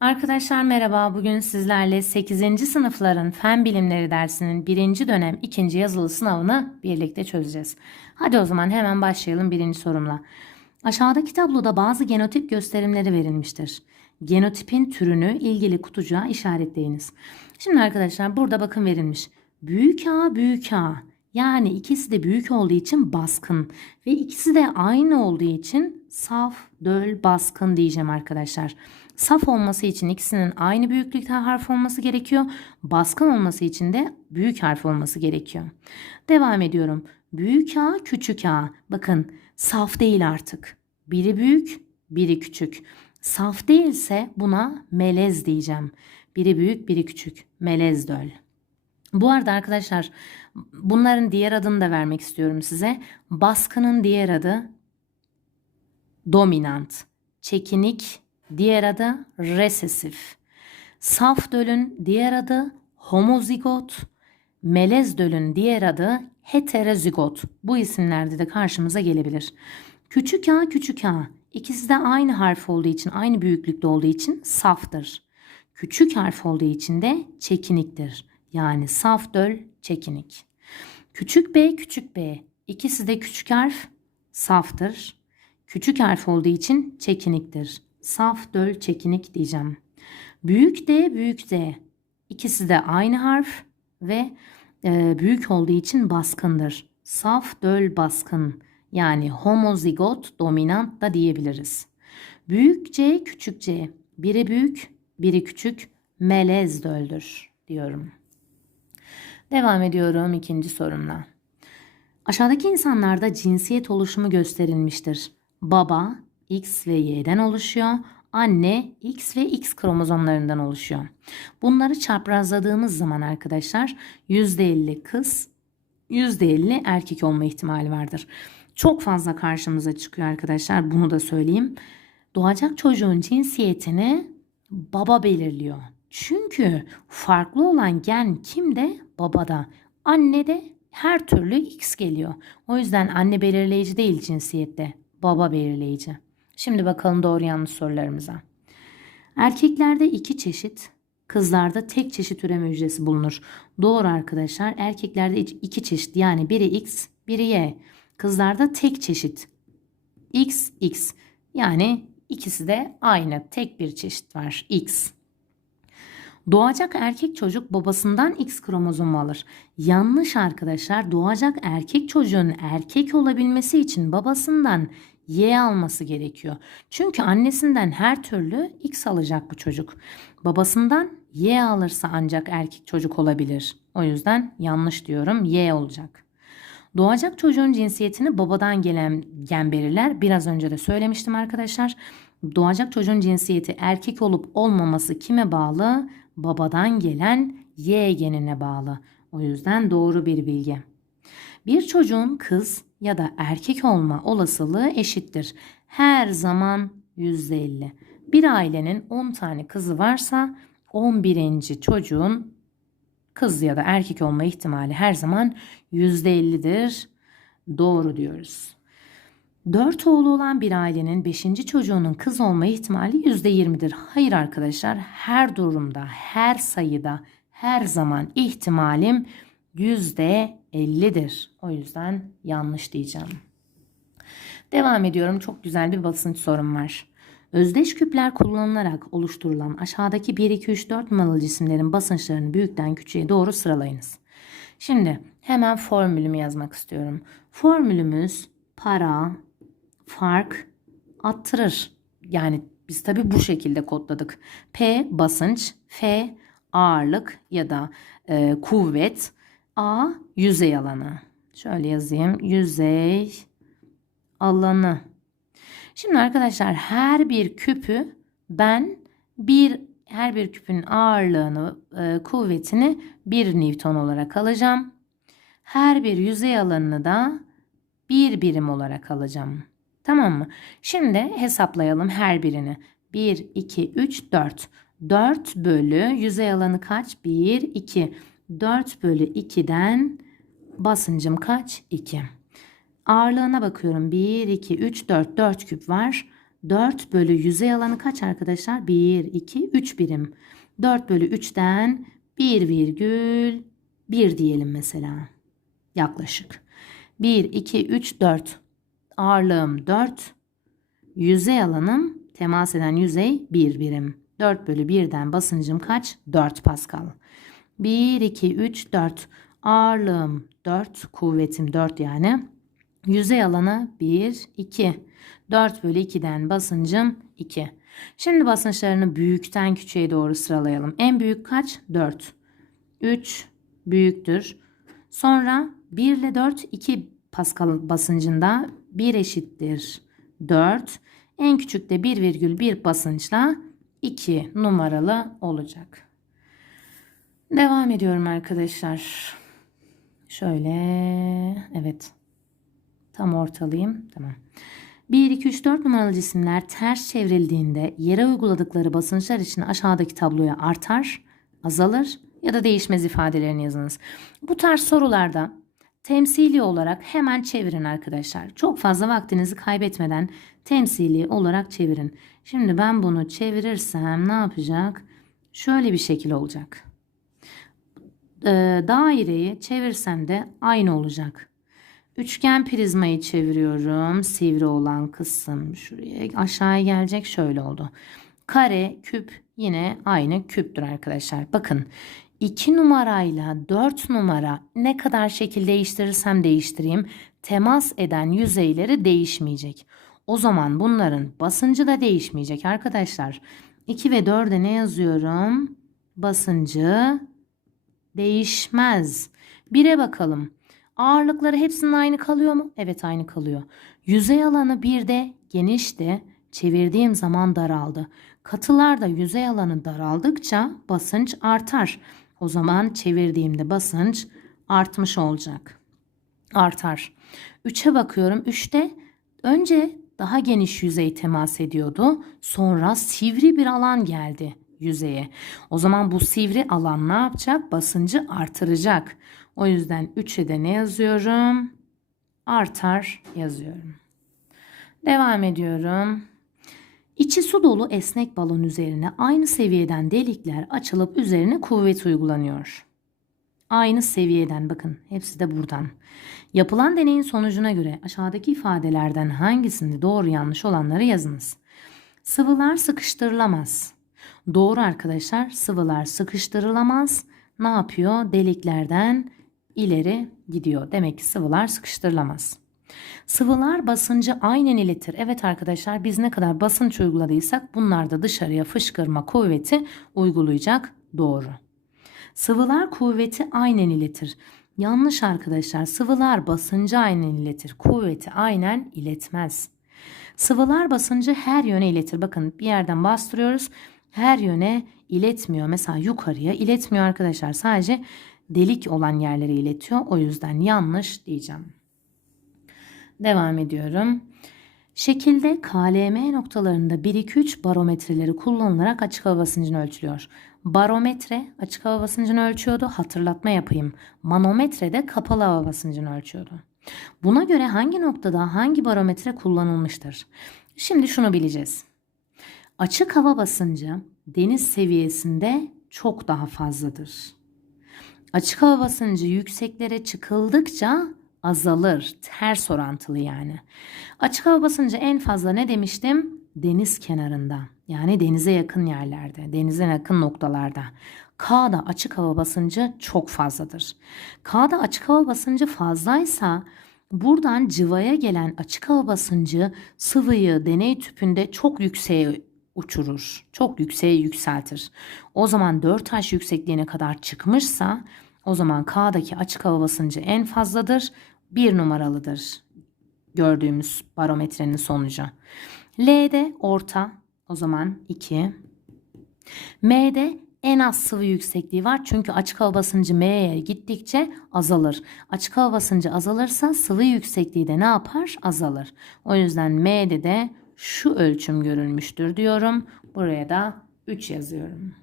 Arkadaşlar merhaba. Bugün sizlerle 8. sınıfların Fen Bilimleri dersinin 1. dönem 2. yazılı sınavını birlikte çözeceğiz. Hadi o zaman hemen başlayalım birinci sorumla. Aşağıdaki tabloda bazı genotip gösterimleri verilmiştir. Genotipin türünü ilgili kutucuğa işaretleyiniz. Şimdi arkadaşlar burada bakın verilmiş. Büyük A, büyük A. Yani ikisi de büyük olduğu için baskın ve ikisi de aynı olduğu için saf, döl, baskın diyeceğim arkadaşlar. Saf olması için ikisinin aynı büyüklükte harf olması gerekiyor. Baskın olması için de büyük harf olması gerekiyor. Devam ediyorum. Büyük A, küçük A. Bakın saf değil artık. Biri büyük, biri küçük. Saf değilse buna melez diyeceğim. Biri büyük, biri küçük. Melez döl. Bu arada arkadaşlar bunların diğer adını da vermek istiyorum size. Baskının diğer adı dominant. Çekinik diğer adı resesif. Saf dölün diğer adı homozigot. Melez dölün diğer adı heterozigot. Bu isimlerde de karşımıza gelebilir. Küçük a küçük a. İkisi de aynı harf olduğu için, aynı büyüklükte olduğu için saftır. Küçük harf olduğu için de çekiniktir. Yani saf döl çekinik. Küçük b küçük b. İkisi de küçük harf saftır. Küçük harf olduğu için çekiniktir. Saf döl çekinik diyeceğim. Büyük D büyük D. İkisi de aynı harf ve e, büyük olduğu için baskındır. Saf döl baskın yani homozigot dominant da diyebiliriz. Büyük C küçük C. Biri büyük biri küçük melez döldür diyorum. Devam ediyorum ikinci sorumla. Aşağıdaki insanlarda cinsiyet oluşumu gösterilmiştir. Baba X ve Y'den oluşuyor. Anne X ve X kromozomlarından oluşuyor. Bunları çaprazladığımız zaman arkadaşlar %50 kız, %50 erkek olma ihtimali vardır. Çok fazla karşımıza çıkıyor arkadaşlar. Bunu da söyleyeyim. Doğacak çocuğun cinsiyetini baba belirliyor. Çünkü farklı olan gen kimde? Babada. Annede her türlü X geliyor. O yüzden anne belirleyici değil cinsiyette. Baba belirleyici. Şimdi bakalım doğru yanlış sorularımıza. Erkeklerde iki çeşit, kızlarda tek çeşit üreme hücresi bulunur. Doğru arkadaşlar. Erkeklerde iki çeşit yani biri X, biri Y. Kızlarda tek çeşit. X, X. Yani ikisi de aynı. Tek bir çeşit var. X. Doğacak erkek çocuk babasından X kromozomu alır. Yanlış arkadaşlar. Doğacak erkek çocuğun erkek olabilmesi için babasından Y alması gerekiyor. Çünkü annesinden her türlü X alacak bu çocuk. Babasından Y alırsa ancak erkek çocuk olabilir. O yüzden yanlış diyorum. Y olacak. Doğacak çocuğun cinsiyetini babadan gelen gen belirler. Biraz önce de söylemiştim arkadaşlar. Doğacak çocuğun cinsiyeti erkek olup olmaması kime bağlı? Babadan gelen Y genine bağlı. O yüzden doğru bir bilgi. Bir çocuğun kız ya da erkek olma olasılığı eşittir. Her zaman %50. Bir ailenin 10 tane kızı varsa 11. çocuğun kız ya da erkek olma ihtimali her zaman %50'dir. Doğru diyoruz. 4 oğlu olan bir ailenin 5. çocuğunun kız olma ihtimali %20'dir. Hayır arkadaşlar her durumda, her sayıda, her zaman ihtimalim %50'dir. O yüzden yanlış diyeceğim. Devam ediyorum. Çok güzel bir basınç sorum var. Özdeş küpler kullanılarak oluşturulan aşağıdaki 1, 2, 3, 4 numaralı cisimlerin basınçlarını büyükten küçüğe doğru sıralayınız. Şimdi hemen formülümü yazmak istiyorum. Formülümüz para, fark, attırır. Yani biz tabi bu şekilde kodladık. P basınç, F ağırlık ya da e, kuvvet, A yüzey alanı. Şöyle yazayım. Yüzey alanı. Şimdi arkadaşlar her bir küpü ben bir her bir küpün ağırlığını, e, kuvvetini 1 Newton olarak alacağım. Her bir yüzey alanını da bir birim olarak alacağım. Tamam mı? Şimdi hesaplayalım her birini. 1, 2, 3, 4. 4 bölü yüzey alanı kaç? 1, 2. 4 bölü 2'den basıncım kaç? 2. Ağırlığına bakıyorum. 1, 2, 3, 4. 4 küp var. 4 bölü yüzey alanı kaç arkadaşlar? 1, 2, 3 birim. 4 bölü 3'ten 1 virgül 1 diyelim mesela. Yaklaşık. 1, 2, 3, 4. Ağırlığım 4. Yüzey alanım temas eden yüzey 1 birim. 4 bölü 1'den basıncım kaç? 4 Pascal. 1, 2, 3, 4. Ağırlığım 4. Kuvvetim 4 yani. Yüzey alanı 1, 2. 4 bölü 2'den basıncım 2. Şimdi basınçlarını büyükten küçüğe doğru sıralayalım. En büyük kaç? 4. 3 büyüktür. Sonra 1 ile 4 2 Pascal basıncında 1 eşittir 4. En küçük de 1,1 basınçla 2 numaralı olacak. Devam ediyorum arkadaşlar. Şöyle evet. Tam ortalayayım. Tamam. 1, 2, 3, 4 numaralı cisimler ters çevrildiğinde yere uyguladıkları basınçlar için aşağıdaki tabloya artar, azalır ya da değişmez ifadelerini yazınız. Bu tarz sorularda temsili olarak hemen çevirin arkadaşlar. Çok fazla vaktinizi kaybetmeden temsili olarak çevirin. Şimdi ben bunu çevirirsem ne yapacak? Şöyle bir şekil olacak. Ee, daireyi çevirsem de aynı olacak. Üçgen prizmayı çeviriyorum. Sivri olan kısım şuraya aşağıya gelecek. Şöyle oldu. Kare, küp yine aynı küptür arkadaşlar. Bakın 2 numarayla 4 numara ne kadar şekil değiştirirsem değiştireyim temas eden yüzeyleri değişmeyecek. O zaman bunların basıncı da değişmeyecek arkadaşlar. 2 ve 4'e ne yazıyorum? Basıncı değişmez. 1'e bakalım. Ağırlıkları hepsinin aynı kalıyor mu? Evet aynı kalıyor. Yüzey alanı bir de genişti. Çevirdiğim zaman daraldı. Katılarda yüzey alanı daraldıkça basınç artar. O zaman çevirdiğimde basınç artmış olacak. Artar. 3'e bakıyorum. 3'te önce daha geniş yüzey temas ediyordu. Sonra sivri bir alan geldi yüzeye. O zaman bu sivri alan ne yapacak? Basıncı artıracak. O yüzden 3'e de ne yazıyorum? Artar yazıyorum. Devam ediyorum. İçi su dolu esnek balon üzerine aynı seviyeden delikler açılıp üzerine kuvvet uygulanıyor. Aynı seviyeden bakın hepsi de buradan. Yapılan deneyin sonucuna göre aşağıdaki ifadelerden hangisinde doğru yanlış olanları yazınız. Sıvılar sıkıştırılamaz. Doğru arkadaşlar sıvılar sıkıştırılamaz. Ne yapıyor? Deliklerden ileri gidiyor. Demek ki sıvılar sıkıştırılamaz. Sıvılar basıncı aynen iletir. Evet arkadaşlar biz ne kadar basınç uyguladıysak bunlar da dışarıya fışkırma kuvveti uygulayacak. Doğru. Sıvılar kuvveti aynen iletir. Yanlış arkadaşlar. Sıvılar basıncı aynen iletir. Kuvveti aynen iletmez. Sıvılar basıncı her yöne iletir. Bakın bir yerden bastırıyoruz. Her yöne iletmiyor. Mesela yukarıya iletmiyor arkadaşlar. Sadece delik olan yerlere iletiyor. O yüzden yanlış diyeceğim. Devam ediyorum. Şekilde KLM noktalarında 1-2-3 barometreleri kullanılarak açık hava basıncını ölçülüyor. Barometre açık hava basıncını ölçüyordu. Hatırlatma yapayım. Manometre de kapalı hava basıncını ölçüyordu. Buna göre hangi noktada hangi barometre kullanılmıştır? Şimdi şunu bileceğiz. Açık hava basıncı deniz seviyesinde çok daha fazladır. Açık hava basıncı yükseklere çıkıldıkça azalır. Ters orantılı yani. Açık hava basıncı en fazla ne demiştim? Deniz kenarında. Yani denize yakın yerlerde, denize yakın noktalarda. K'da açık hava basıncı çok fazladır. K'da açık hava basıncı fazlaysa buradan cıvaya gelen açık hava basıncı sıvıyı deney tüpünde çok yükseğe uçurur. Çok yükseğe yükseltir. O zaman 4H yüksekliğine kadar çıkmışsa o zaman K'daki açık hava basıncı en fazladır. Bir numaralıdır gördüğümüz barometrenin sonucu. L'de orta o zaman 2. M'de en az sıvı yüksekliği var. Çünkü açık hava basıncı M'ye gittikçe azalır. Açık hava basıncı azalırsa sıvı yüksekliği de ne yapar? Azalır. O yüzden M'de de şu ölçüm görülmüştür diyorum. Buraya da 3 yazıyorum.